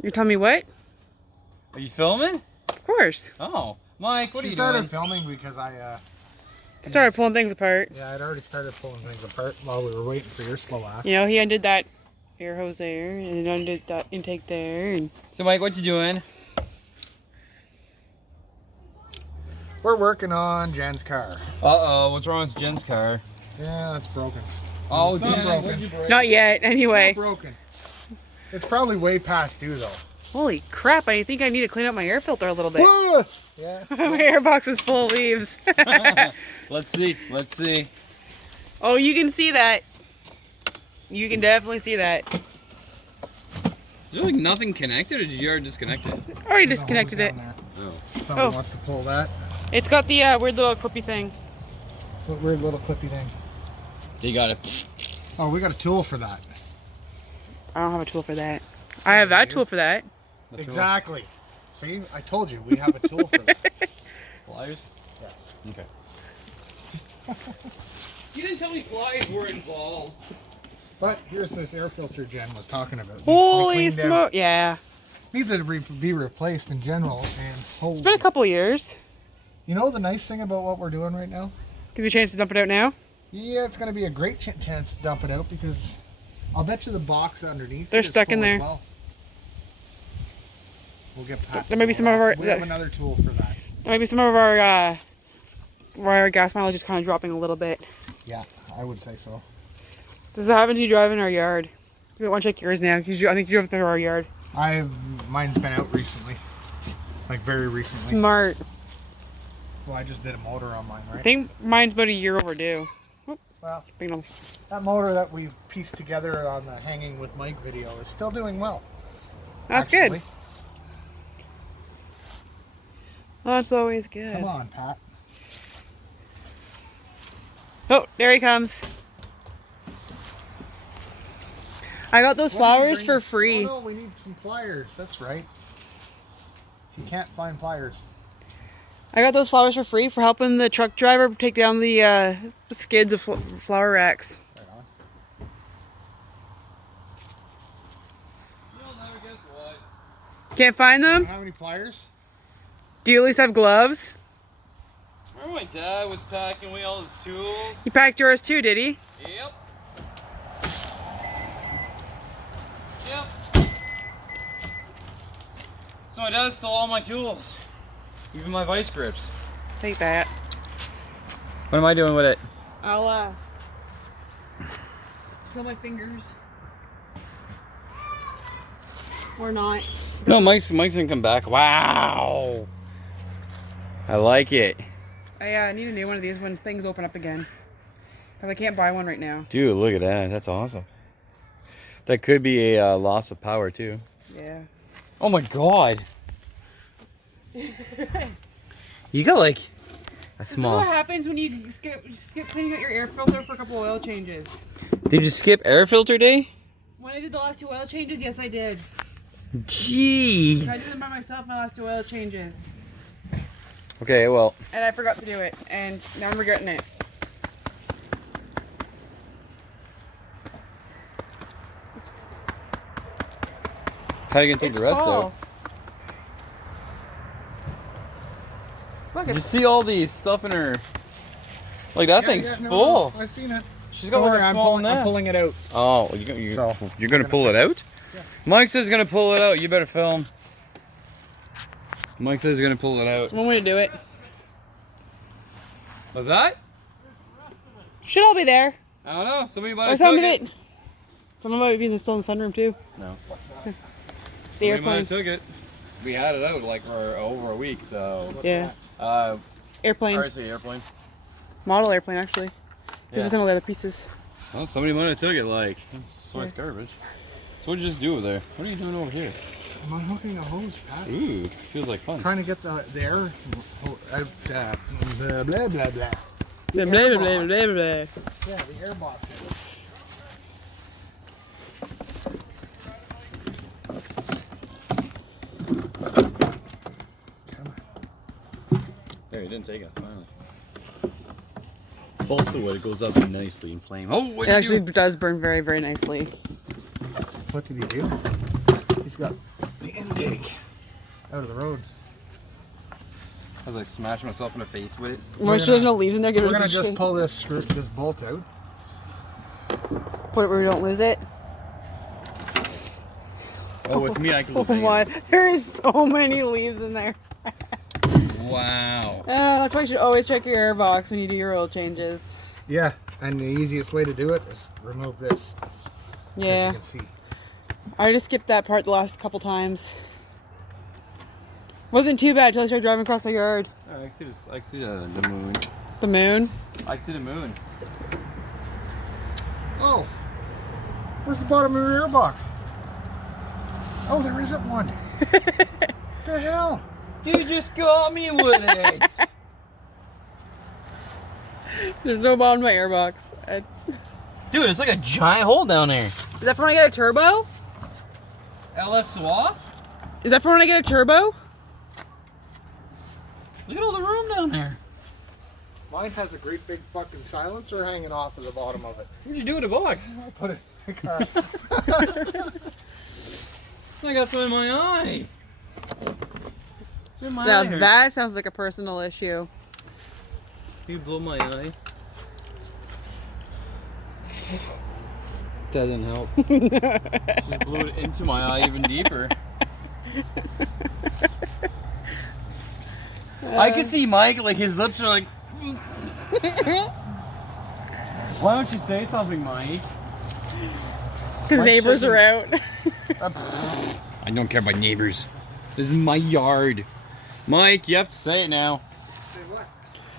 You tell me what? Are you filming? Of course. Oh, Mike, what are you started doing? filming because I Started pulling things apart. yeah, I'd already started pulling things apart while we were waiting for your slow ass. You know, he undid that air hose there, and then undid that intake there, and So, Mike, what you doing? We're working on Jen's car. Uh-oh, what's wrong with Jen's car? Yeah, that's broken. Oh, It's not Jen, broken. what'd you break? not yet. Anyway, It's not broken. It's probably way past due though. holy crap! I think I need to clean up my air filter a little bit. Whoa! Yeah. My air box is full of leaves. Let's see. Let's see. Oh, you can see that. You can definitely see that. Is there like nothing connected, or did you already disconnect it? Already disconnected it. Oh. Somebody Oh. wants to pull that. It's got the weird little clippy thing. What weird little clippy thing. You got it. Oh, we got a tool for that. I don't have a tool for that. I have that tool for that. Exactly. See, I told you we have a tool for that. Pliers? Yes. Okay. You didn't tell me pliers were involved. But here's this air filter Jen was talking about. Needs to be Holy cleaned out. smoke! Yeah, Needs to be replaced in general. And it's been a couple years. You know the nice thing about what we're doing right now? Give you a chance to dump it out now. Yeah, it's going to be a great chance to dump it out because I'll bet you the box underneath. They're it is stuck in full as there. Well. We'll get Pat. There may be some of our- We have another tool for that. Maybe some of our gas mileage is kind of dropping a little bit. Yeah, I would say so. Does it happen to you driving our yard? You want to check yours now because I think you drove through our yard. Mine's been out recently, like very recently. Smart. Well, I just did a motor on mine, I right? think mine's about a year overdue. Well, Bing dong. that motor that we pieced together on the Hanging with Mike video is still doing well. That's actually. good. That's always good. Come on, Pat. Oh, there he comes. I got those What did you flowers bring for us? free. Oh no, we need some pliers. That's right. You can't find pliers. I got those flowers for free for helping the truck driver take down the skids of flower racks. Right on. You'll never guess what. Can't find Do you them? have any pliers? Do you at least have gloves? Remember my dad was packing away all his tools? He packed yours too, did he? Yep. Yep. So my dad stole all my tools. Even my vice grips. Take that. What am I doing with it? I'll kill my fingers. Or not. No, Mike's gonna come back. Wow. I like it. I need a new one of these when things open up again. Because I can't buy one right now. Dude, look at that. That's awesome. That could be a loss of power too. Yeah. Oh my god. You got like a This is small. what happens when you skip cleaning out your air filter for a couple oil changes. Did you skip air filter day? When I did the last 2 oil changes, yes I did. Gee. I did them by myself my last 2 oil changes. Okay, well. And I forgot to do it. And now I'm regretting it. How are you gonna take It's the rest fall. out? Look, Did you it's see all the stuff in her? Like that thing's full. I've seen it. She's got Don't like worry, a I'm small pulling, nest. I'm pulling it out. Oh, So, you're gonna pull it out? Yeah. Mike says he's gonna pull it out. You better film. Mike says he's gonna pull it out. one way to do it. What's that? Should all be there. I don't know. Somebody might Or have some took of it. it. Some of it might be still in the sunroom too. No. What's that? The Somebody might airplane. have took it. We had it out like for over a week, so. Yeah. Airplane. RC airplane. Model airplane actually. It Yeah. was in all the other pieces. Well, somebody might have took it. Like, so it's garbage. So what'd you just do over there? What are you doing over here? I'm unhooking a hose, Pat. Ooh, feels like fun. Trying to get the air out. Blah, blah, blah, blah. Blah, blah, blah, blah, blah, blah. Yeah, the air box. There, you didn't take it. Finally. Balsa wood, it goes up nicely in flame. Oh, what It did you actually do? does burn very, very nicely. What did he do? He's got the out of the road. I was like smashing myself in the face with it. Make sure there's no leaves in there. Give We're it a gonna good just shake. pull this bolt out. Put it where we don't lose it. Oh, with me I can Oh lose anything. my, there is so many leaves in there. Wow. That's why you should always check your air box when you do your oil changes. Yeah, and the easiest way to do it is remove this. As Yeah, you can see. I just skipped that part the last couple times. Wasn't too bad until I started driving across the yard. Oh, I can see this. I can see the moon. The moon. I can see the moon. Oh, where's the bottom of your air box? Oh, there isn't one. The hell? You just got me with it. There's no bottom to my air box. Dude, it's like a giant hole down there. Is that for when I get a turbo? LS Swap? Is that for when I get a turbo? Look at all the room down there. Mine has a great big fucking silencer hanging off of the bottom of it. What'd you do with the box? I put it in the car. I got some in my eye. It's in my Now eye hurts. that sounds like a personal issue. You blow my eye. Doesn't help. Just blew it into my eye even deeper. I can see Mike, like his lips are like. Why don't you say something, Mike? Because Mike neighbors are out. I don't care about neighbors. This is my yard. Mike, you have to say it now. Say what?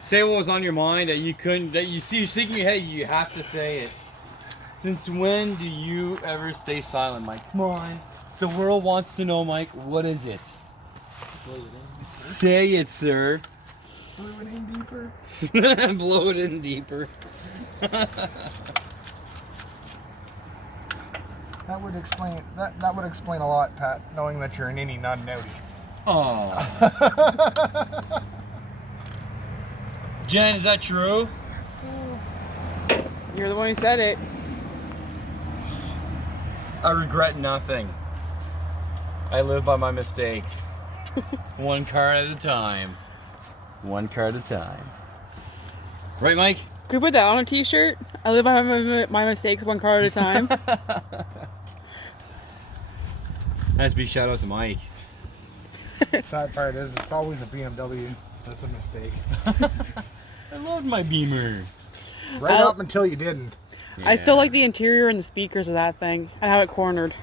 Say what was on your mind that you couldn't, that you see, you're shaking your head, you have to say it. Since when do you ever stay silent, Mike? Come on. The world wants to know, Mike, what is it? Say it, sir. Blow it in deeper. Blow it in deeper. That would explain that would explain a lot, Pat, knowing that you're an innie, not an outie. Oh. Jen, is that true? You're the one who said it. I regret nothing. I live by my mistakes. One car at a time. One car at a time. Right, Mike? Could we put that on a t-shirt? I live by my mistakes one car at a time. Has to be shout out to Mike. Sad part is it's always a BMW. That's a mistake. I loved my Beamer. Right up until you didn't. I still like the interior and the speakers of that thing and how it cornered.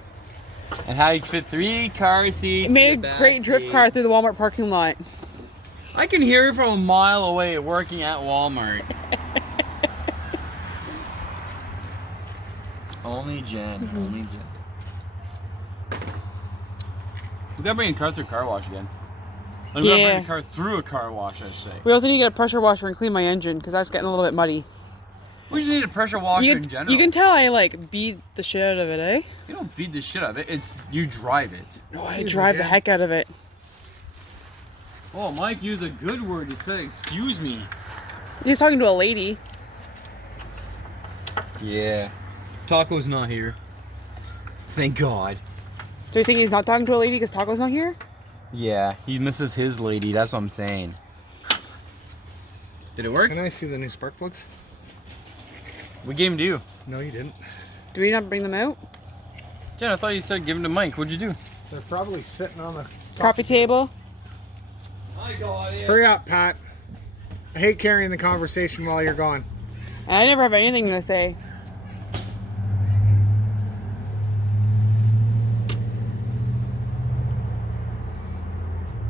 And how you fit 3 car seats. It made in a the back great drift seat. car through the Walmart parking lot. I can hear it from a mile away working at Walmart. Only Jen. Only Jen. We gotta bring a car through a car wash again. Like, we gotta Yeah. bring a car through a car wash, I should say. We also need to get a pressure washer and clean my engine because that's getting a little bit muddy. We just need a pressure washer You in can, general. you can tell I like beat the shit out of it, eh? You don't beat the shit out of it. It's you drive it. Oh, I Excuse me, drive the Jen. heck out of it. Oh, Mike used a good word. He said, "Excuse me." He's talking to a lady. Yeah. Taco's not here. Thank God. So you think he's not talking to a lady because Taco's not here? Yeah, he misses his lady. That's what I'm saying. Did it work? Can I see the new spark plugs? What game do you? No, you didn't. Do we not bring them out? Jen, I thought you said give them to Mike. What'd you do? They're probably sitting on the Coffee table? I got it. Hurry up, Pat. I hate carrying the conversation while you're gone. I never have anything to say.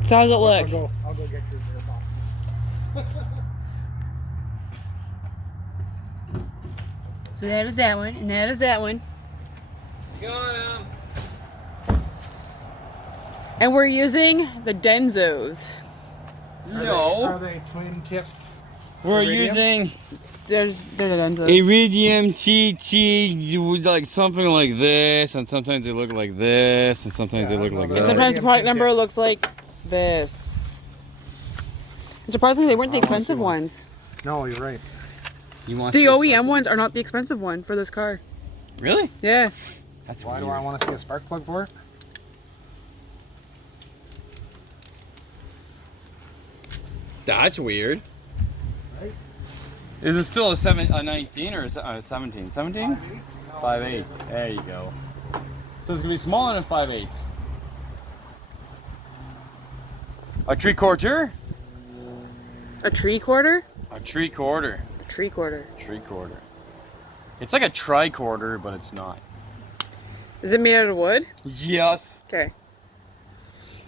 So how's it look? I'll go get your zero box. So that is that one, and that is that one. Got him. And we're using the Denzos. Are No. they twin tipped? We're Iridium? using They're the Denzos. Iridium TT with like something like this, and sometimes they look like this, and sometimes Yeah, they look I like know that. that. Sometimes the product Iridium number TT. looks like this. And surprisingly, they weren't the I wanna see expensive one. ones. No, you're right. You want The OEM ones are not the expensive one for this car. Really? Yeah. That's Why weird. do I want to see a spark plug for it? That's weird. Right? Is it still a 19 or a 17? 17? 5/8. There you go. So it's gonna be smaller than 5/8. A 3/4? A tree quarter? A 3/4. A tree quarter. 3/4. It's like a tricorder, but it's not. Is it made out of wood? Yes. Okay.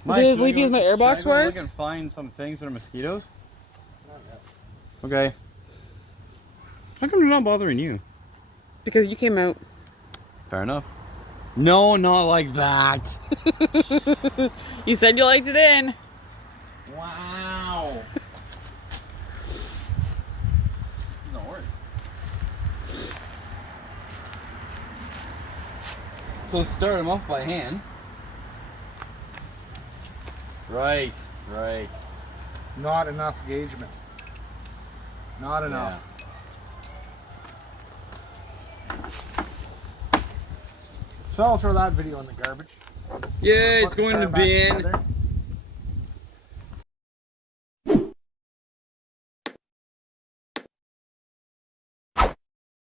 Mike, it as can I leafy go- as my can I airbox go look was? and find some things that are mosquitoes. Okay. How come they're not bothering you? Because you came out. Fair enough. No, not like that. You said you liked it in. Wow. Not work. So start them off by hand. Right, right. Not enough engagement. Not enough. So I'll throw that video in the garbage. Yeah, it's Put the going in the car back bin. together.